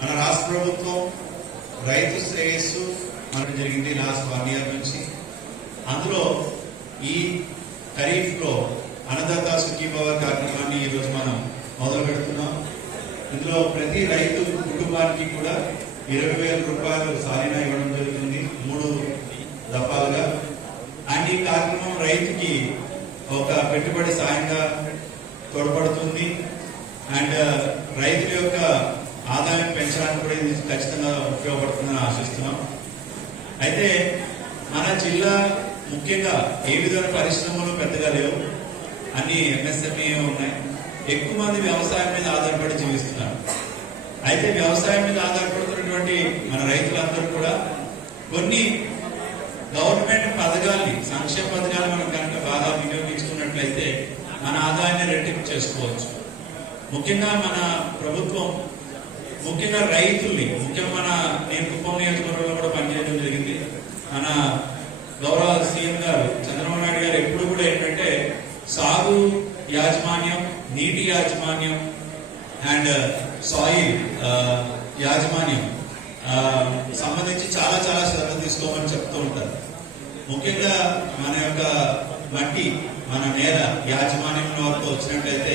మన రాష్ట్ర ప్రభుత్వం రైతు శ్రేయస్సు మనకు జరిగింది లాస్ట్ 1 year నుంచి. అందులో ఈ ఖరీఫ్ లో అన్నదాత సుఖీభవ కార్యక్రమాన్ని ఈరోజు మనం మొదలు పెడుతున్నాం. ఇందులో ప్రతి రైతు కుటుంబానికి కూడా 20,000 రూపాయలు సాలీనా ఇవ్వడం జరుగుతుంది 3 దఫాలుగా. అండ్ ఈ కార్యక్రమం రైతుకి ఒక పెట్టుబడి సాయంగా తోడ్పడుతుంది. అండ్ రైతుల యొక్క ఆదాయం పెంచడానికి కూడా ఇది ఖచ్చితంగా ఉపయోగపడుతుందని ఆశిస్తున్నాం. అయితే మన జిల్లా ముఖ్యంగా ఏ విధమైన పరిశ్రమలు పెద్దగా లేవు, అన్ని ఎంఎస్ఎంఈ ఉన్నాయి. ఎక్కువ మంది వ్యవసాయం మీద ఆధారపడి జీవిస్తున్నారు. అయితే వ్యవసాయం మీద ఆధారపడుతున్నటువంటి మన రైతులందరూ కూడా కొన్ని గవర్నమెంట్ పథకాల్ని, సంక్షేమ పథకాలు మనం కనుక బాగా వినియోగించుకున్నట్లయితే మన ఆదాయాన్ని రెట్టింపు చేసుకోవచ్చు. ముఖ్యంగా మన ప్రభుత్వం ముఖ్యంగా రైతుల్ని, ముఖ్యంగా నేను కుప్పం నియోజకవర్గంలో కూడా పనిచేయడం జరిగింది. మన గౌరవ సీఎం గారు చంద్రబాబు నాయుడు గారు ఎప్పుడు కూడా ఏంటంటే సాగు యాజమాన్యం, నీటి యాజమాన్యం అండ్ సాయిల్ యాజమాన్యం సంబంధించి చాలా చాలా శ్రద్ధ తీసుకోమని చెప్తూ ఉంటారు. ముఖ్యంగా మన యొక్క మట్టి, మన నేల యాజమాన్యం వరకు వచ్చినట్లయితే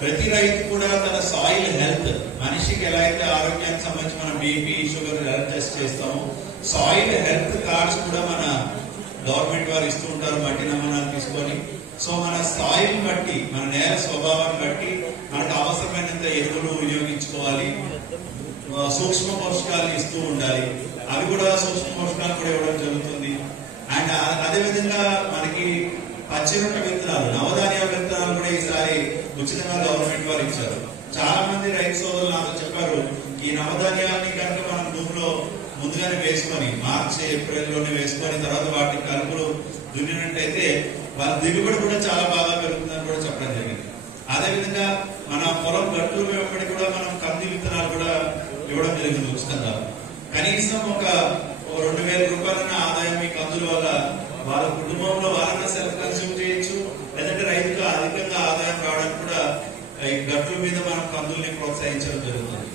ప్రతి రైతు కూడా తన సాయిల్ హెల్త్, మనిషికి ఎలా అయితే ఆరోగ్యానికి సంబంధించి మనం బీపీ, షుగర్ హెల్త్ టెస్ట్ చేస్తాము, సాయిల్ హెల్త్ కార్డ్స్ కూడా మన గవర్నమెంట్ వారు ఇస్తూ ఉంటారు మట్టి నమూనాలు తీసుకొని. సో మన సాయిల్ బట్టి, మన నేల స్వభావాన్ని బట్టి మనకు అవసరమైనంత ఎరువులు వినియోగించుకోవాలి. సూక్ష్మ పోషకాలు ఇస్తూ ఉండాలి. అవి కూడా సూక్ష్మ పోషకాలు కూడా ఇవ్వడం జరుగుతుంది. అండ్ అదేవిధంగా మనకి పచ్చిరొట్ట విత్తనాలు, నవధాన్యాల విత్తనాలు కూడా ఈసారి ఉచితంగా గవర్నమెంట్ వారు ఇచ్చారు. చాలా మంది రైతు సోదరులు నాకు చెప్పారు, ఈ నవధాన్యాలని కనుక మనం భూమిలో ముందుగానే వేసుకొని మార్చి ఏప్రిల్ లోనే వేసుకొని తర్వాత వాటిని కలుపులు దున్నినట్టయితే వాళ్ళ దిగుబడి కూడా చాలా బాగా పెరుగుతుందని కూడా చెప్పడం జరిగింది. అదేవిధంగా మన పొలం గట్లు వెంబడి కూడా మనం కంది విత్తనాలు కూడా ఇవ్వడం జరిగింది ఉచితంగా. కనీసం ఒక 2,000 రూపాయలన్న ఆదాయం ఈ కందుల వల్ల వాళ్ళ కుటుంబంలో వాళ్ళన్నా సెల్ఫ్ కన్స్యూమ్ చేయొచ్చు, లేదంటే రైతుకు అధికంగా ఆదాయం రావడానికి కూడా ఈ గట్ల మీద మనం కందుల్ని ప్రోత్సహించడం జరుగుతుంది.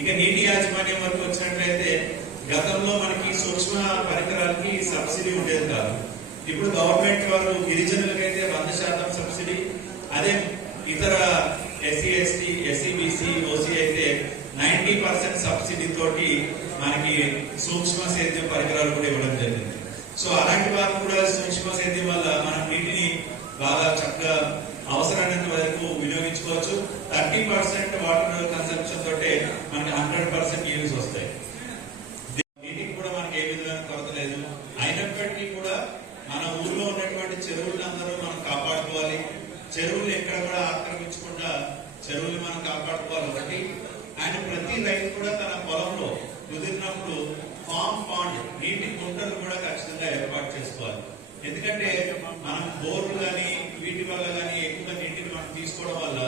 ఇక నీటి యాజమాన్యం వరకు వచ్చినట్లయితే గతంలో మనకి సూక్ష్మ పరికరాలకి సబ్సిడీ ఉండేది కాదు. ఇప్పుడు గవర్నమెంట్ వారు గిరిజనులకైతే 100% సబ్సిడీ, అదే ఇతర SC ST, SC BC, OC అయితే 90% సబ్సిడీ తోటి మనకి సూక్ష్మ సేద్యం పరికరాలు కూడా ఇవ్వడం జరిగింది. సో అలాంటి వారు కూడా సూక్ష్మ సేద్యం వల్ల మనం నీటిని బాగా చక్కగా అవసరమైనంత వరకు వినియోగించుకోవచ్చు. 30% వాటర్ కన్సంప్షన్ తోటే మనకి 100% యూజ్ వస్తాయి. నీటికి కూడా మనకి ఏ విధమైన కొరత లేదు. అయినప్పటికీ కూడా మన ఊర్లో ఉన్నటువంటి చెరువులను అందరూ మనం కాపాడుకోవాలి. చెరువులు ఎక్కడ కూడా ఆక్రమించకుండా చెరువులు మనం కాపాడుకోవాలి ఒకటి. అండ్ ప్రతి రైతు కూడా తన పొలంలో కుదిరినప్పుడు ఫామ్ పాండ్, నీటి గుంటలు కూడా ఖచ్చితంగా ఏర్పాటు చేసుకోవాలి. ఎందుకంటే మనం బోర్లు కానీ వీటి వల్ల కానీ ఎక్కువ నీటిని మనం తీసుకోవడం వల్ల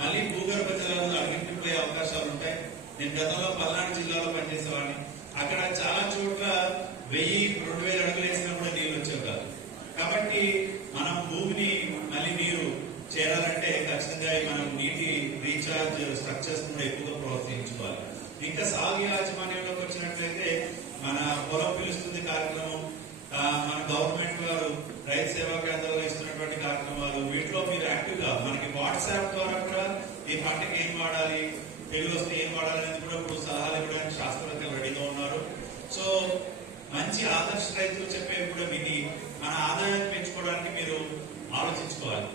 మళ్ళీ భూగర్భ జలాలు అడిగిపోయే అవకాశాలు ఉంటాయి. నేను గతంలో పల్నాడు జిల్లాలో పనిచేసేవాడిని. అక్కడ చాలా చోట్ల 1000-2000 అడుగులు వేసినా కూడా నీళ్ళు వచ్చేవి కాదు. కాబట్టి మనం భూమిని మళ్ళీ నీరు చేరాలంటే ఖచ్చితంగా మనం నీటి రీఛార్జ్ స్ట్రక్చర్స్ కూడా ఎక్కువగా ప్రోత్సహించుకోవాలి. ఇంకా సాగు యాజమాన్యంలోకి వచ్చినట్లయితే మన పొలం పిలుస్తుంది కార్యక్రమం, మన గవర్నమెంట్ వారు రైతు సేవా కేంద్రాల్లో ఇస్తున్నటువంటి కార్యక్రమాలు, వీటిలో మీరు యాక్టివ్ గా మనకి వాట్సాప్ ద్వారా కూడా ఈ పంటకి ఏం వాడాలి, తెగులు వస్తే ఏం వాడాలి అనేది కూడా ఇప్పుడు సలహాలు ఇవ్వడానికి శాస్త్రవేత్తలు రెడీగా ఉన్నారు. సో మంచి ఆదర్శ రైతులు చెప్పేవి కూడా విని మన ఆదాయాన్ని పెంచుకోవడానికి మీరు ఆలోచించుకోవాలి.